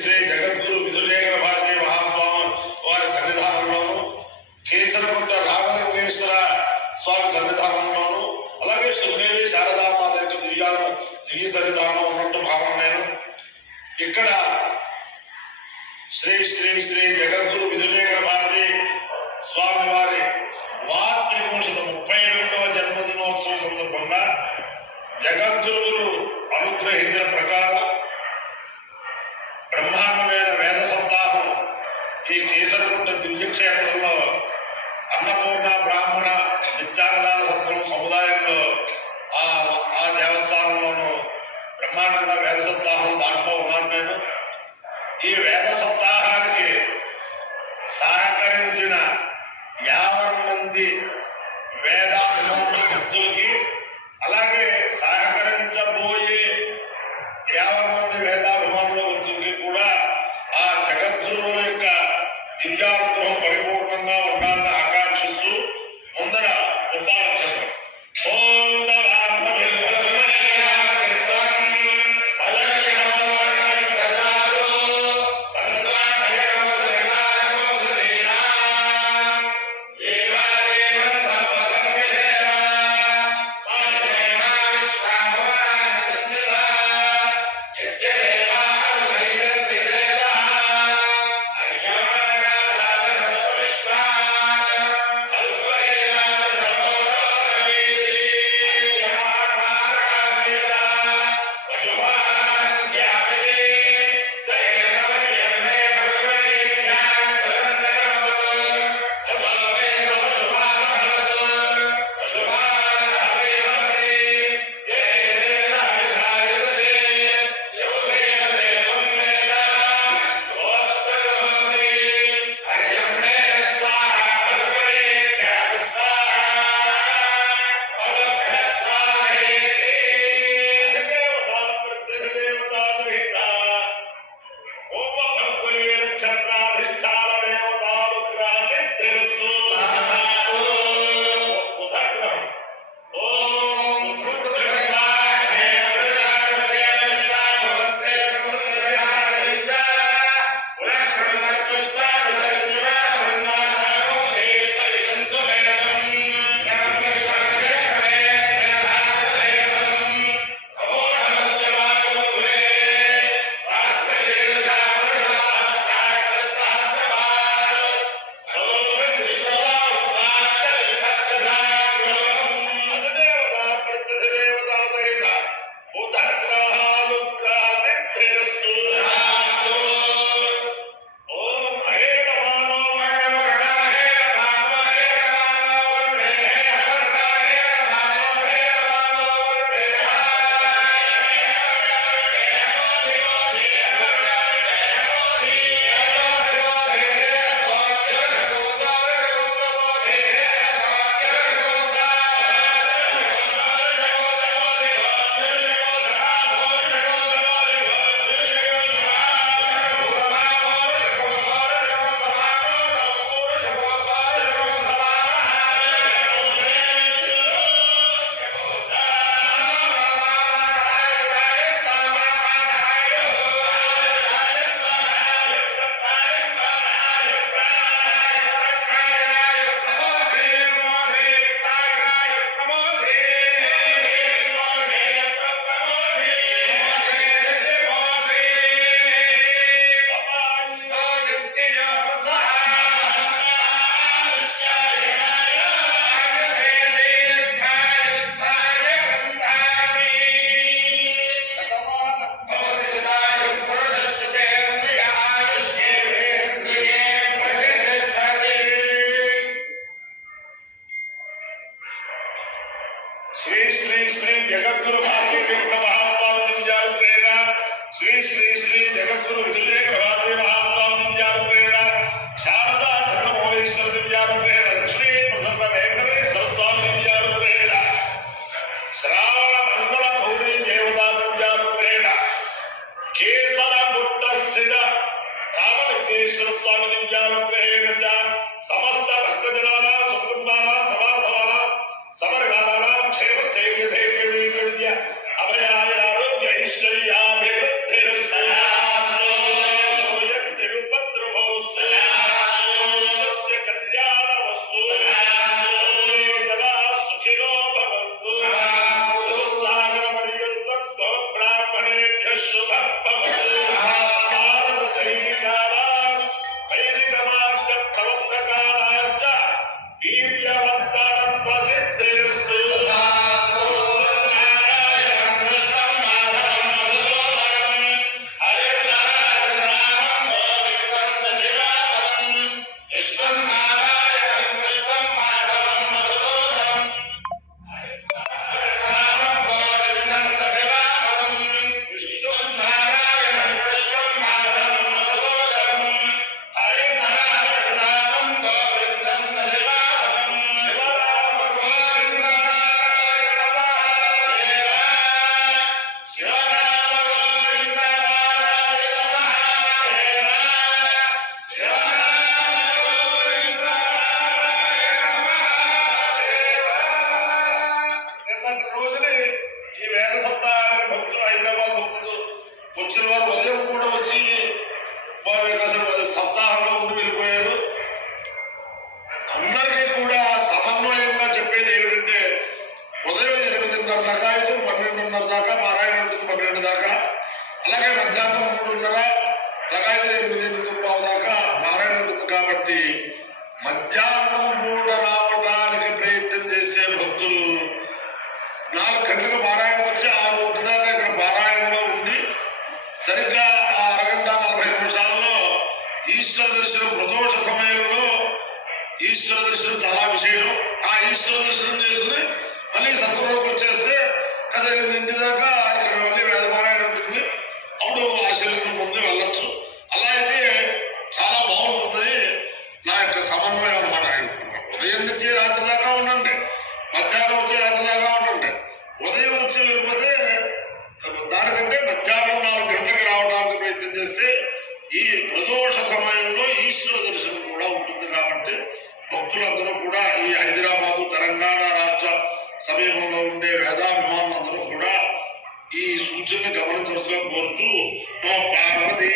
శ్రీ జగద్గురు విధులేఖన భారతీ మహాస్వామి వారి సన్నిధానంలోను, కేసరగుట్ట రాఘవేశ్వర స్వామి సన్నిధానంలోను, అలాగే శృంగేరి శారదామాత యొక్క దివ్య సన్నిధానంలో ఉన్నట్టు భావం నేను. ఇక్కడ శ్రీ శ్రీ శ్రీ జగద్గురు విధులేఖన భారతీ స్వామి వారి 32వ జన్మదినోత్సవం సందర్భంగా జగద్గురువులు అనుగ్రహించిన ప్రకారం బ్రహ్మాండమైన వేద సప్తాహం ఈ కేసరగుట్ట దివ్యక్షేత్రంలో అన్నపూర్ణ బ్రాహ్మణ నిత్యానదాన సత్రం సముదాయంలో ఆ దేవస్థానంలోనూ బ్రహ్మాండంగా వేద సప్తాహం దాంట్లో ఉన్నాను నేను. ఈ వేద సప్తాహానికి సహకరించిన 50 మంది వేదాభిమానుల భక్తులకి, అలాగే సహకరించబోయే 50 మంది వేదాభిమానుల భక్తులకి కూడా ఆ జగద్గురువుల యొక్క దివ్యానుగ్రహం పరిపూర్ణంగా ఉండాలని ఆకాంక్షిస్తూ ముందర ఉపనక్షత్రం శ్రీ శ్రీ శ్రీ జగద్గురు భారతీ తీర్థ మహాస్వామి దివ్యాలు ప్రేరణ, శ్రీ శ్రీ శ్రీ జగద్గురు విధులేఖన భారతీ మహాస్వామి దివ్యాలు ప్రేరణ, శారదా చంద్రమౌళేశ్వర దివ్యాలు ప్రేరణ, లక్ష్మీ ప్రసన్న వెంకటేశ్వర స్వామి దివ్యాలు ప్రేరణ, శ్రావణ మంగళ గౌరీ దేవతా దివ్యాలు ప్రేరణ, కేసరగుట్ట స్థిత రామలింగేశ్వర స్వామి దివ్యాలు ప్రేరణ, సమస్త భక్తజనాల సుకుటుంబాల సమాధవాల సమరగాల క్షేమ స్థైర్య ధైర్య విద్య అభయాయ ఆరోగ్య ఐశ్వర్యాభివృద్ధి కాబట్టి మధ్యాహ్నం పూట రావడానికి ప్రయత్నం చేసే భక్తులు 4 గంటలకు పారాయణకు వచ్చి 6 గంటల దాకా ఇక్కడ పారాయణలో ఉంది. సరిగ్గా ఆ అరగంట 40 నిమిషాల్లో ఈశ్వర దర్శనం, ప్రదోష సమయంలో ఈశ్వర దర్శనం చాలా విశేషం. ఆ ఈశ్వర దర్శనం చేసుకుని మళ్ళీ సత్వలోకి వచ్చేస్తే కదా ఇంటి దాకా ఇక్కడ మళ్ళీ వేదపారాయణ ఉంటుంది. అప్పుడు ఆశీర్వాదం పొంది వెళ్ళొచ్చు. అలా అయితే చాలా బాగుంటుందని నా యొక్క సమన్వయం అన్నమాట. ఉదయం నుంచి రాత్రి దాకా ఉండండి, మధ్యాహ్నం వచ్చి రాత్రి దాకా ఉండండి. ఉదయం వచ్చి వెళ్ళిపోతే దానికంటే మధ్యాహ్నం 4 గంటలకు రావడానికి ప్రయత్నం చేస్తే ఈ ప్రదోష సమయంలో ఈశ్వర దర్శనం కూడా ఉంటుంది. కాబట్టి భక్తులందరూ కూడా ఈ హైదరాబాదు, తెలంగాణ రాష్ట్ర సమీపంలో ఉండే వేదాభిమానులందరూ కూడా ఈ సూచనని గమనించవలసిగా కోరుతూ పార్వతీ